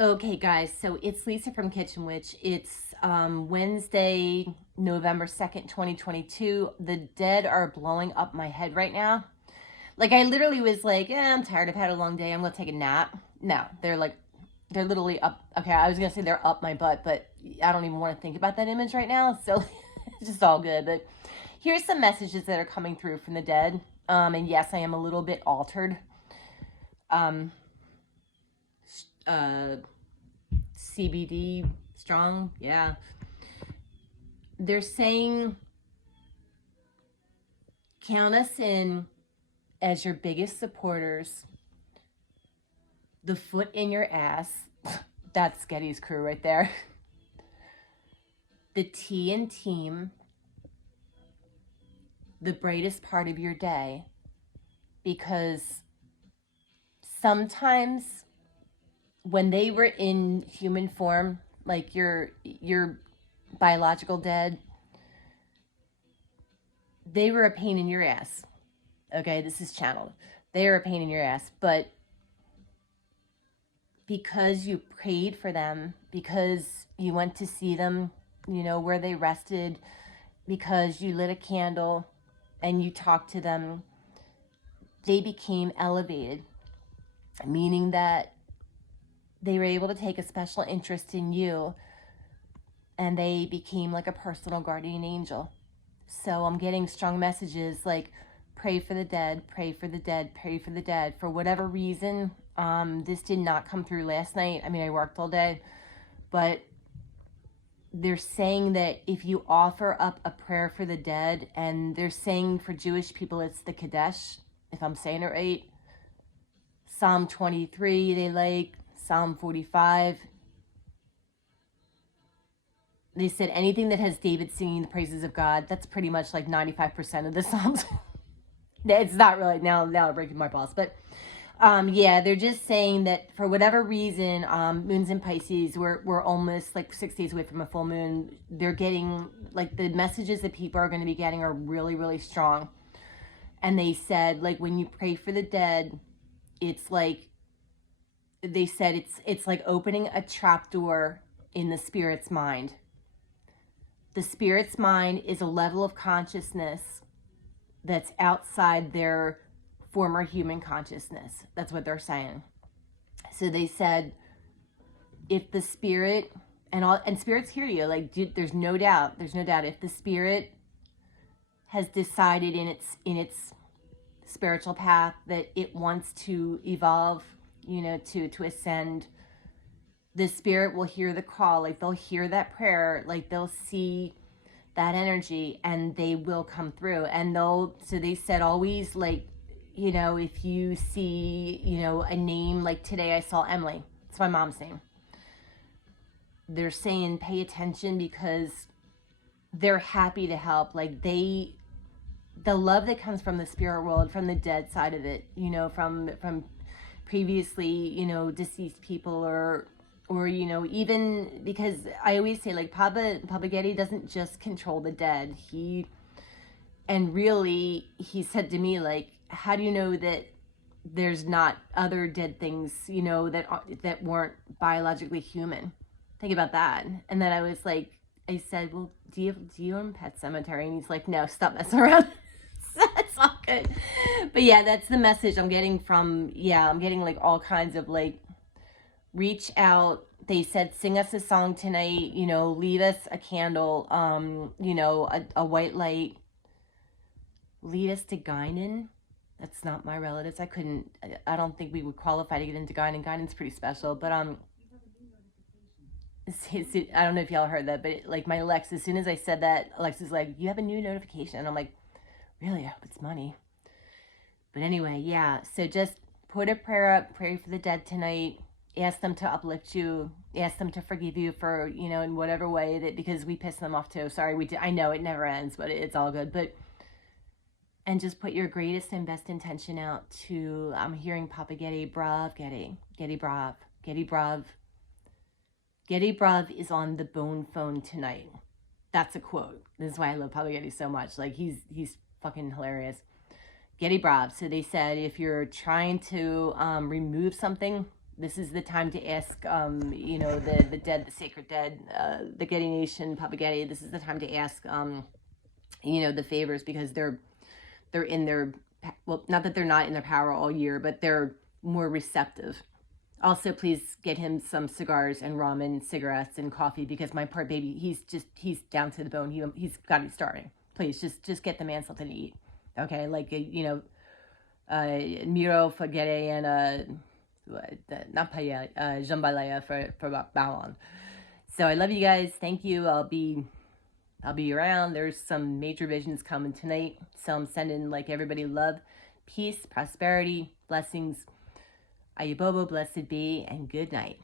Okay, guys, so it's Lisa from Kitchen Witch. It's Wednesday, November 2nd, 2022. The dead are blowing up my head right now. Like, I literally was like, I'm tired. I've had a long day. I'm going to take a nap. No, they're literally up. Okay, I was going to say they're up my butt, but I don't even want to think about that image right now. So it's just all good. But here's some messages that are coming through from the dead. And yes, I am a little bit altered. Um, uh, CBD strong, yeah. They're saying count us in as your biggest supporters. The foot in your ass. That's Gede's crew right there. The tea and team. The brightest part of your day. Because sometimes when they were in human form, like your biological dead, they were a pain in your ass. Okay, this is channeled. They are a pain in your ass, but because you prayed for them, because you went to see them, where they rested, because you lit a candle and you talked to them, they became elevated, meaning that they were able to take a special interest in you and they became like a personal guardian angel. So I'm getting strong messages like, pray for the dead, pray for the dead, pray for the dead. For whatever reason, this did not come through last night. I mean, I worked all day, but they're saying that if you offer up a prayer for the dead, and they're saying for Jewish people, it's the Kadesh, if I'm saying it right. Psalm 23, they like Psalm 45. They said anything that has David singing the praises of God, that's pretty much like 95% of the Psalms. It's not really, now I'm breaking my balls, but yeah, they're just saying that for whatever reason, moons in Pisces, we're almost like 6 days away from a full moon. They're getting, like, the messages that people are going to be getting are really, really strong. And they said, like, when you pray for the dead, it's like, they said it's like opening a trapdoor in the spirit's mind. The spirit's mind is a level of consciousness that's outside their former human consciousness. That's what they're saying. So they said, if the spirit, and spirits hear you, like, there's no doubt, if the spirit has decided in its spiritual path that it wants to evolve, to ascend, the spirit will hear the call, like they'll hear that prayer, like they'll see that energy and they will come through. And so they said, always, like, if you see, a name, like today I saw Emily, it's my mom's name. They're saying pay attention because they're happy to help. Like, the love that comes from the spirit world, from the dead side of it, from previously, deceased people, or even, because I always say, like, Papa Gede doesn't just control the dead. He said to me, like, how do you know that there's not other dead things, that weren't biologically human? Think about that. And then I said, well, do you own Pet Cemetery? And he's like, no, stop messing around. That's all good. But yeah, that's the message I'm getting from, I'm getting like all kinds of, like, reach out. They said, sing us a song tonight, leave us a candle, a white light, lead us to Guinan. That's not my relatives. I don't think we would qualify to get into Guinan. Guinan's pretty special, but I don't know if y'all heard that, but like, my Alexa, as soon as I said that, Alexa's like, you have a new notification. And I'm like, really? I hope it's money. But anyway, yeah. So just put a prayer up, pray for the dead tonight. Ask them to uplift you. Ask them to forgive you for, in whatever way, that, because we pissed them off too. Sorry, we did. I know it never ends, but it's all good. And just put your greatest and best intention out to, I'm hearing Papa Gede, brav, Gede, Gede, brav, Gede, brav. Gede, brav is on the bone phone tonight. That's a quote. This is why I love Papa Gede so much. Like, he's fucking hilarious. Gede, brav. So they said, if you're trying to remove something, This is the time to ask, you know, the dead, the sacred dead, the Gede Nation, Papa Gede. This is the time to ask, you know, the favors, because they're in their, well, not that they're not in their power all year, but they're more receptive. Also, please get him some cigars and ramen, cigarettes and coffee, because my poor baby, he's down to the bone. He's got to be starving. Please, just get the man something to eat. Okay, like, you know, Miro for Gede and not paella, jambalaya for Bawon. So I love you guys. Thank you. I'll be around. There's some major visions coming tonight. So I'm sending, like, everybody love, peace, prosperity, blessings. Ayubobo, blessed be, and good night.